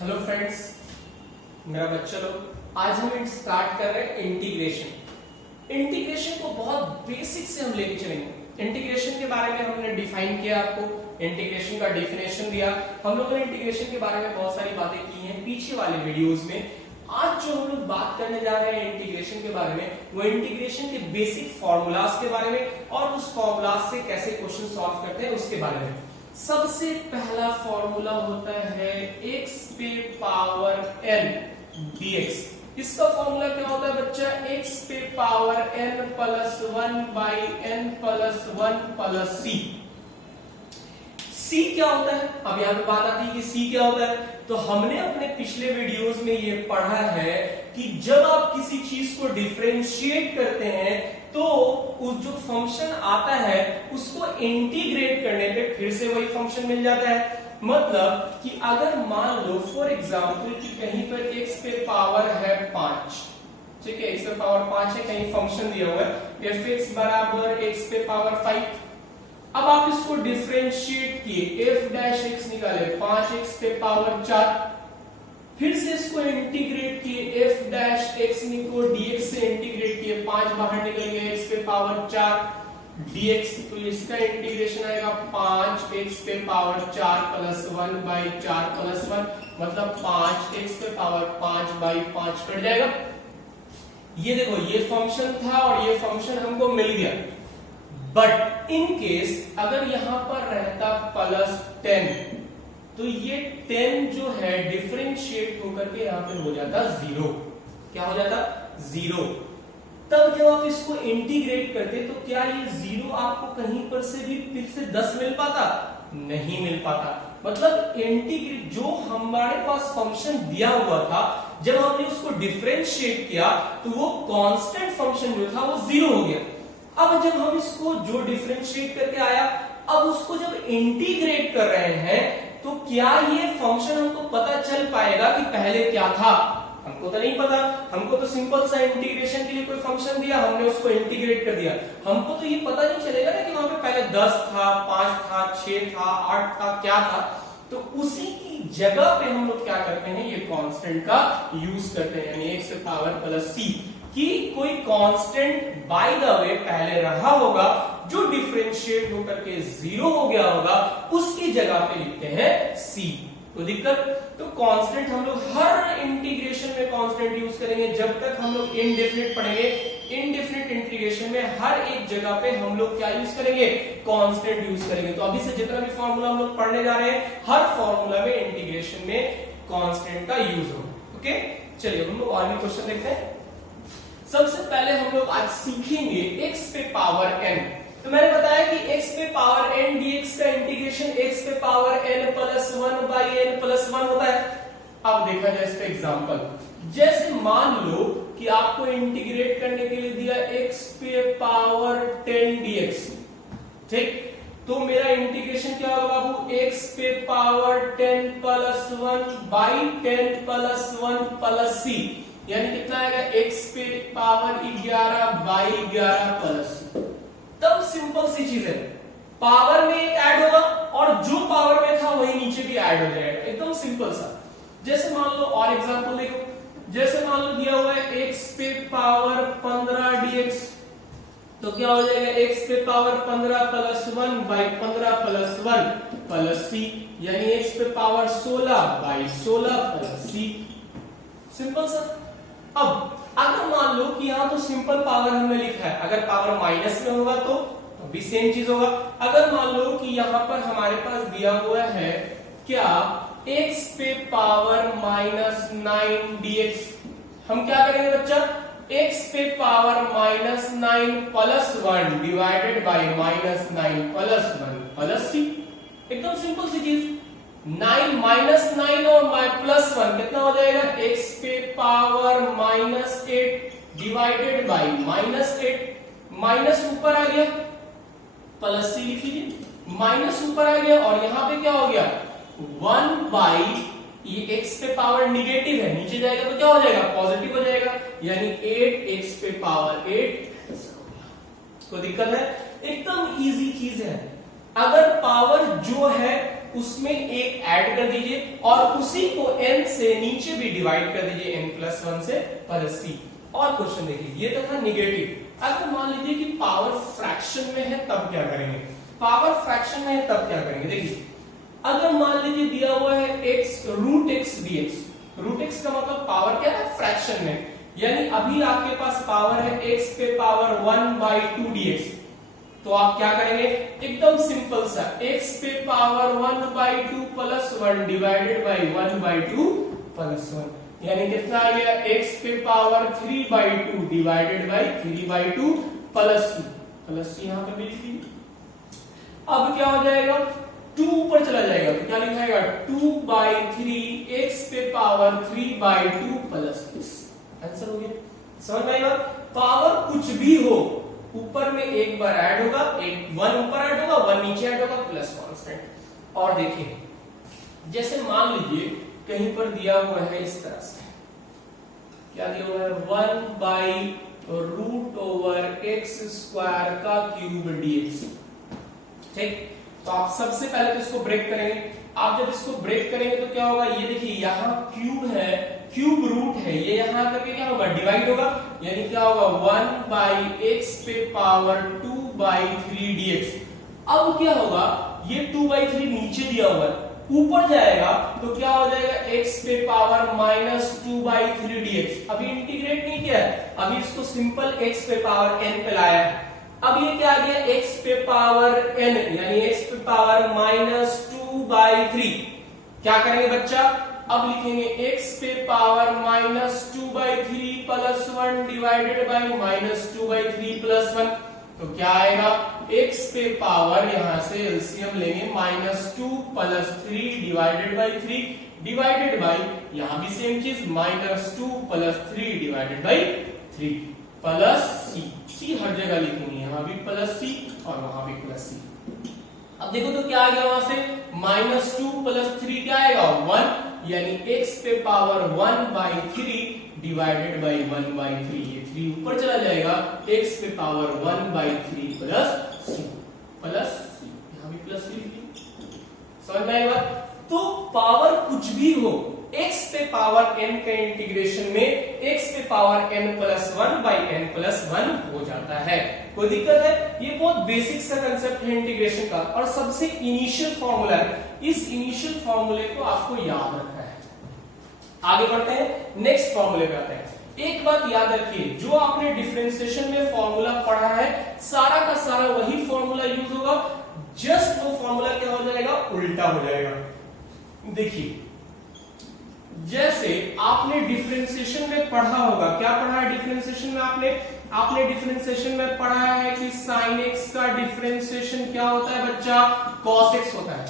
Hello friends, मेरा बच्चा लोग आज हम स्टार्ट कर रहे हैं इंटीग्रेशन को बहुत बेसिक से हम लेके चलेंगे। इंटीग्रेशन के बारे में हमने डिफाइन किया, आपको इंटीग्रेशन का डेफिनेशन दिया। हम लोगों ने इंटीग्रेशन के बारे में बहुत सारी बातें की हैं पीछे वाले वीडियोस में। आज जो हम लोग बात करने जा रहे हैं इंटीग्रेशन के बारे में, वो इंटीग्रेशन के बेसिक फॉर्मूलाज के बारे में और उस फॉर्मूलाज से कैसे क्वेश्चन सॉल्व करते हैं उसके बारे में। सबसे पहला फॉर्मूला होता है x पे पावर n dx। इसका फॉर्मूला क्या होता है बच्चा? x पे power n plus 1 by n plus 1 plus c। c क्या होता है? अब यहाँ पे बात आती है कि c क्या होता है। तो हमने अपने पिछले वीडियोस में ये पढ़ा है कि जब आप किसी चीज को डिफरेंशिएट करते हैं तो उस जो फंक्शन आता है उसको इंटीग्रेट करने पे फिर से वही फंक्शन मिल जाता है। मतलब कि अगर मान लो फॉर एग्जांपल कि कहीं पर x पे पावर है 5, ठीक है, x पे पावर 5 है, कहीं फंक्शन दिया हुआ है fx बराबर x पे पावर 5। अब आप इसको डिफरेंशिएट किए, f डैश x निकाले 5x पे पावर 4, फिर से इसको इंटीग्रेट किए, f डैश x को dx से इंटीग्रेट किए, 5 बाहर निकल गया, x पे पावर 4 dx। तो इसका इंटीग्रेशन आएगा 5x पे पावर 4 प्लस 1 बाई 4 प्लस 1, मतलब 5x पे पावर 5 बाई 5 कट जाएगा। ये देखो, ये फंक्शन था और ये फंक्शन हमको मिल गया। बट इन केस अगर यहां पर रहता प्लस 10, तो ये 10 जो है डिफरेंशिएट होकर के यहां पे हो जाता 0। क्या हो जाता? 0। तब जब आप इसको इंटीग्रेट करते तो क्या ये 0 आपको कहीं पर से भी फिर से 10 मिल पाता? नहीं मिल पाता। मतलब इंटीग्रेट जो हमारे पास फंक्शन दिया हुआ था, जब हमने उसको डिफरेंशिएट किया तो वो कांस्टेंट फंक्शन जो था वो 0 हो गया। अब जब हम इसको जो डिफरेंशिएट करके आया, अब उसको जब इंटीग्रेट कर रहे हैं तो क्या ये फंक्शन हमको पता चल पाएगा कि पहले क्या था? हमको तो नहीं पता। हमको तो सिंपल सा इंटीग्रेशन के लिए कोई फंक्शन दिया, हमने उसको इंटीग्रेट कर दिया। हमको तो ये पता नहीं चलेगा ना कि वहां पे पहले 10 था, 5 था, 6 था, 8 था, क्या था। तो उसी की जगह पे हम लोग क्या करते हैं, ये कांस्टेंट का यूज करते हैं, यानी x पावर प्लस c कि कोई कांस्टेंट बाय द वे पहले रहा होगा जो डिफरेंशिएट होकर के 0 हो गया होगा, उसकी जगह पे लिखते हैं c। तो दिक्कत, तो कांस्टेंट हम लोग हर इंटीग्रेशन में कांस्टेंट यूज करेंगे। जब तक हम लोग इनडेफिनिट पढ़ेंगे, इनडेफिनिट इंटीग्रेशन में हर एक जगह पे हम लोग क्या यूज करेंगे? कांस्टेंट यूज करेंगे। तो अभी से जितना भी फॉर्मूला हम लोग पढ़ने जा रहे हैं, हर फॉर्मूला में इंटीग्रेशन में कांस्टेंट का यूज होगा। ओके, चलिए हम लोग और भी क्वेश्चन देखते हैं। सबसे पहले हम लोग आज सीखेंगे x पे पावर n। तो मैंने बताया कि x पे पावर n dx का इंटीग्रेशन x पे power n plus 1 by n plus 1 होता है। अब देखा जाए इस पे एग्जांपल। जैसे मान लो कि आपको इंटीग्रेट करने के लिए दिया x पे पावर 10 dx, ठीक, तो मेरा इंटीग्रेशन क्या होगा बाबू? x पे power 10 plus 1 by 10 plus 1 plus c, यानी कितना आएगा? x पे पावर 11 बाई 11 प्लस। तब सिंपल सी चीज है, पावर में एक ऐड होगा और जो पावर में था वही नीचे भी ऐड हो जाएगा। एकदम सिंपल सा। जैसे मान लो और एग्जांपल देखो, जैसे मान लो दिया हुआ है x पे पावर 15 dx, तो क्या हो जाएगा? x पे power 15 plus 1 by 15 plus 1 plus c, यानी x पे power 16 by 16 plus c। Simple सा। अब अगर मान लो कि यहां तो सिंपल पावर हमने लिखा है, अगर पावर माइनस में होगा तो भी सेम चीज होगा। अगर मान लो कि यहां पर हमारे पास दिया हुआ है क्या? x पे पावर माइनस 9 dx, हम क्या करेंगे बच्चा? x पे power minus 9 plus 1 divided by minus 9 plus 1 plus c। एकदम सिंपल सी चीज। 9 माइनस 9 और प्लस 1 कितना हो जाएगा? x पे power minus 8 divided by minus 8, minus ऊपर आ गया, प्लस c लिख लीजिए, माइनस ऊपर आ गया और यहां पे क्या हो गया? 1 बाई, ये x पे पावर निगेटिव है, नीचे जाएगा तो क्या हो जाएगा? पॉजिटिव हो जाएगा, यानी 8x पे पावर 8। कोई दिक्कत है? एकदम इजी चीज है। अगर पावर जो है उसमें एक ऐड कर दीजिए और उसी को n से नीचे भी डिवाइड कर दीजिए n+1 से प्लस c। और क्वेश्चन देखिए, ये तो था निगेटिव। अगर मान लीजिए कि पावर फ्रैक्शन में है तब क्या करेंगे? पावर फ्रैक्शन में है तब क्या करेंगे? देखिए, अगर मान लीजिए दिया हुआ है x √x dx, √x का मतलब पावर क्या है? फ्रैक्शन में, यानी अभी आपके पास पावर है x पे पावर 1/2 dx, तो आप क्या करेंगे? एकदम सिंपल सा, x पे power 1/2 plus 1 divided by 1/2 plus 1, यानी कितना आ गया? x पे power 3/2 divided by 3/2 plus c यहां पर भी लिख दीजिए। अब क्या हो जाएगा? 2 ऊपर चला जाएगा तो क्या लिखाएगा? 2/3 x पे पावर 3/2 प्लस x। आंसर हो गया। समझ में आएगा? पावर कुछ भी हो, ऊपर में एक बार ऐड होगा, एक 1 ऊपर ऐड होगा, 1 नीचे ऐड होगा, प्लस कांस्टेंट। और देखिए, जैसे मान लीजिए कहीं पर दिया हुआ है इस तरह से, क्या दिया हुआ है? 1/√x² का क्यूब dx। ठीक, तो आप सबसे पहले तो इसको ब्रेक करेंगे। आप जब इसको ब्रेक करेंगे तो क्या होगा? ये देखिए, यहाँ क्यूब है, क्यूब रूट है, ये यहाँ करके क्या होगा? डिवाइड होगा, यानी क्या होगा? 1/x पे पावर 2/3 dx। अब क्या होगा? ये 2/3 नीचे दिया हुआ है, ऊपर जाएगा तो क्या हो जाएगा? x पे पावर -2/3 dx। अभी इंटीग्रेट नहीं किया है, अभी इसको सिंपल x पे पावर n पे लाया है। अब ये क्या आ गया? x पे पावर n, यानी x पे पावर -2/3। क्या करेंगे बच्चा? अब लिखेंगे x पे power -2/3 plus 1 divided by -2/3 plus 1, तो क्या आएगा? x पे पावर, यहां से एलसीएम लेंगे, -2 plus 3 divided by 3 divided by, यहां भी सेम चीज, -2 plus 3 divided by 3 plus c हर जगह लिखेंगे, यहां भी प्लस c और वहां भी प्लस c। अब देखो तो क्या आ गया? वहां से -2 प्लस 3 क्या आएगा? 1, यानी x पे पावर 1/3 डिवाइडेड बाई 1/3, ये 3 ऊपर चला जाएगा, x पे पावर 1/3 प्लस c, यहां भी प्लस c लिखिए। समझ में आएगा? तो पावर कुछ भी हो, x पे पावर n का इंटीग्रेशन में x पे पावर n+1/n+1 हो जाता है। कोई दिक्कत है? ये बहुत बेसिक सा कंसेप्ट है इंटीग्रेशन का, और सबसे इनिशियल फॉर्मूला है। इस इनिशियल फॉर्मूले को आपको याद रखना है। आगे बढ़ते हैं, नेक्स्ट फॉर्मूले पे आते हैं। एक बात याद रखिए, जो आपने डिफरेंशिएशन में फॉर्मूला पढ़ा है, सारा का सारा वही फॉर्मूला यूज होगा, जस्ट वो फॉर्मूला क्या हो जाएगा? उल्टा हो जाएगा। देखिए, जैसे आपने डिफरेंशिएशन में पढ़ा होगा, क्या पढ़ा है डिफरेंशिएशन में? आपने डिफरेंशिएशन में पढ़ा है कि sin x का डिफरेंशिएशन क्या होता है बच्चा? cos x होता है।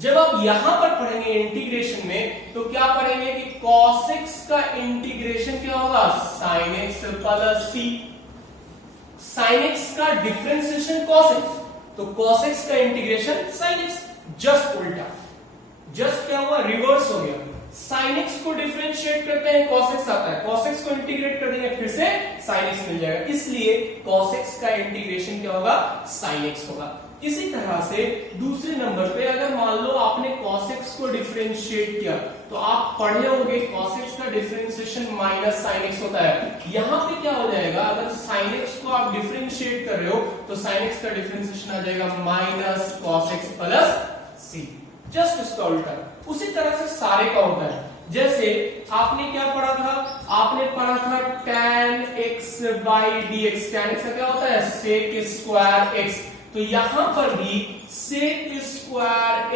जब आप यहां पर पढ़ेंगे इंटीग्रेशन में, तो क्या पढ़ेंगे कि cos x का इंटीग्रेशन क्या होगा? sin x plus c। sin x का डिफरेंशिएशन cos x, तो cos x का इंटीग्रेशन sin x, जस्ट उल्टा, जस्ट क्या हुआ? रिवर्स हो गया। sin x को डिफरेंशिएट करते हैं, cos x आता है, cos x को इंटीग्रेट कर देंगे, फिर से sin x मिल जाएगा, इसलिए cos x का इंटीग्रेशन क्या होगा? sin x होगा। इसी तरह से दूसरे नंबर पे अगर मान लो आपने cos x को डिफरेंशिएट किया, तो आप पढ़े होंगे cos x का डिफरेंशिएशन माइनस sin x होता है। यहां पे क्या हो जाएगा? अगर sin x को आप डिफरेंशिएट कर रहे हो, तो sin x का डिफरेंशिएशन आ जाएगा minus cos x plus c, just इसका उल्टा। उसी तरह से सारे का होता है। जैसे आपने क्या पढ़ा था? आपने पढ़ा था tan x/dx। tan x का क्या होता है? sec² x। तो यहां पर भी sec²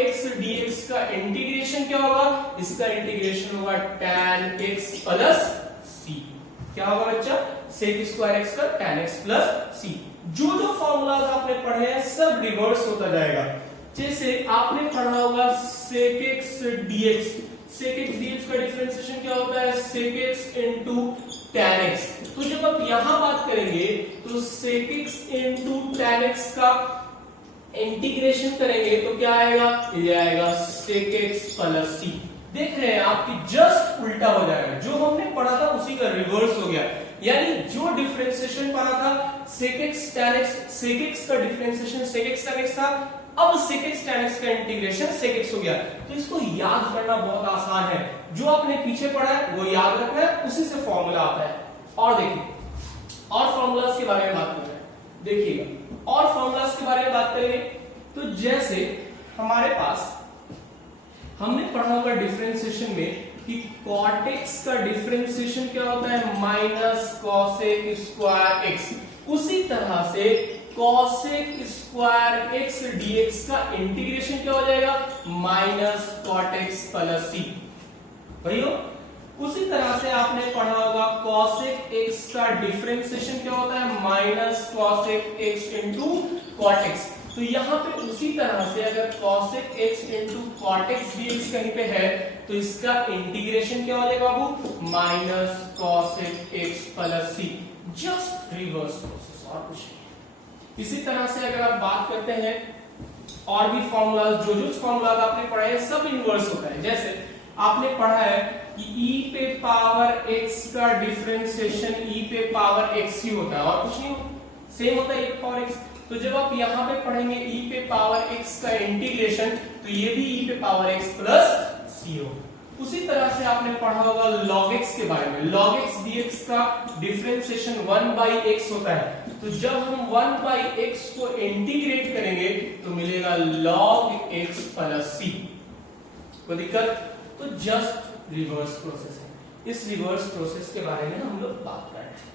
x dx का इंटीग्रेशन क्या होगा? इसका इंटीग्रेशन होगा tan x प्लस c। क्या होगा बच्चा? sec² x का tan x प्लस c। जो फॉर्मूलाज आपने पढ़े हैं सब रिवर्स होता जाएगा। जैसे आपने पढ़ा होगा sec x dx, sec x dx का डिफरेंशिएशन क्या होता है? sec x into tan x। तो जब आप यहां बात करेंगे तो sec x into tan x का इंटीग्रेशन करेंगे तो क्या आएगा? ये आएगा sec x प्लस c। देख रहे हैं आपकी जस्ट उल्टा हो जाएगा, जो हमने पढ़ा था उसी का रिवर्स हो गया। यानी जो डिफरेंशिएशन पढ़ा था sec x tan x, sec x का differentiation sec x tan x था, अब sec x tan x का इंटीग्रेशन sec x हो गया। तो इसको याद करना बहुत आसान है, जो आपने पीछे पढ़ा है वो याद रखना है, उसी से फॉर्मूला आता है। और देखिए और फॉर्मूलाज के बारे में बात कर रहे हैं, देखिएगा और फॉर्मूलाज के बारे में बात करेंगे तो जैसे हमारे पास हमने पढ़ा होगा डिफरेंशिएशन में कि cot x का डिफरेंशिएशन क्या होता है, माइनस cosec स्क्वायर x। उसी तरह से cosec स्क्वायर x dx का इंटीग्रेशन क्या हो जाएगा, minus cot x plus c। भाइयों उसी तरह से आपने पढ़ा होगा cosec x का डिफरेंशिएशन क्या होता है, minus cosec x into cot x। तो यहाँ पे उसी तरह से अगर cosec x into cot x dx कहीं पे है तो इसका इंटीग्रेशन क्या हो जाएगा बाबू, minus cosec x plus c। Just reverse process और कुछ नहीं। इसी तरह से अगर आप बात करते हैं और भी फॉर्मूलाज, जो फॉर्मूलाज आपने पढ़ा है सब इनवर्स होता है। जैसे आपने पढ़ा है कि e पे पावर x का डिफरेंशिएशन e पे पावर x ही होता है और कुछ नहीं सेम होता है e पे पावर x। तो जब आप यहाँ पे पढ़ेंगे e पे पावर x का इंटीग्रेशन तो ये भी e पे पावर x प्लस c हो। उसी तरह से आपने पढ़ा होगा log x के बारे में, log x dx का डिफरेंशिएशन 1/x होता है। तो जब हम 1/x को इंटीग्रेट करेंगे तो मिलेगा log x प्लस c। कोई दिक्कत? तो जस्ट रिवर्स प्रोसेस है। इस रिवर्स प्रोसेस के बारे में हम लोग बात कर रहे हैं।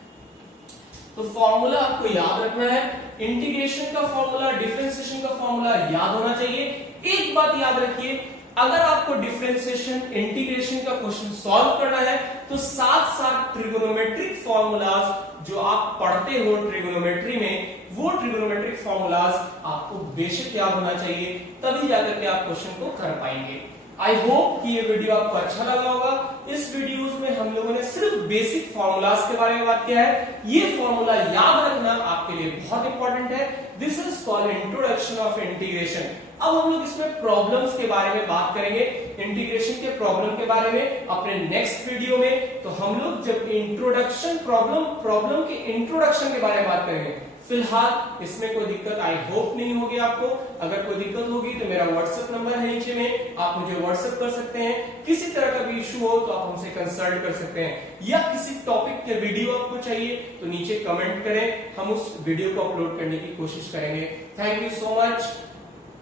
तो फॉर्मूला आपको याद रखना है, इंटीग्रेशन का फॉर्मूला, डिफरेंशिएशन का फॉर्मूला याद होना चाहिए। एक बात याद रखिए, अगर आपको डिफरेंशिएशन इंटीग्रेशन का क्वेश्चन सॉल्व करना है तो साथ साथ ट्रिगोनोमेट्रिक फॉर्मूलाज जो आप पढ़ते हो ट्रिगोनोमेट्री में, वो ट्रिगोनोमेट्रिक फॉर्मूलाज आपको बेशक याद होना चाहिए, तभी जाकर के आप क्वेश्चन को कर पाएंगे। आई होप कि ये वीडियो आपको अच्छा लगा होगा। इस वीडियोस में हम लोगों ने सिर्फ बेसिक फॉर्मूलाज के बारे में बात किया है। ये फॉर्मूला याद रखना आपके लिए बहुत इंपॉर्टेंट है। This is called introduction of integration. अब हम लोग इसमें प्रॉब्लम्स के बारे में बात करेंगे, इंटीग्रेशन के प्रॉब्लम के बारे में अपने नेक्स्ट वीडियो में। तो हम लोग जब इंट्रोडक्शन प्रॉब्लम के इंट्रोडक्शन के बारे में बात करेंगे। फिलहाल इसमें कोई दिक्कत आई होप नहीं होगी आपको। अगर कोई दिक्कत होगी तो मेरा व्हाट्सएप नंबर है नीचे में, आप मुझे व्हाट्सएप कर सकते हैं। किसी तरह का भी इशू हो तो आप हमसे कंसल्ट कर सकते हैं, या किसी टॉपिक के वीडियो आपको चाहिए तो नीचे कमेंट करें, हम उस वीडियो को अपलोड करने की कोशिश करेंगे। Thank you so much.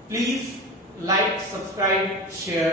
Please like, subscribe, share.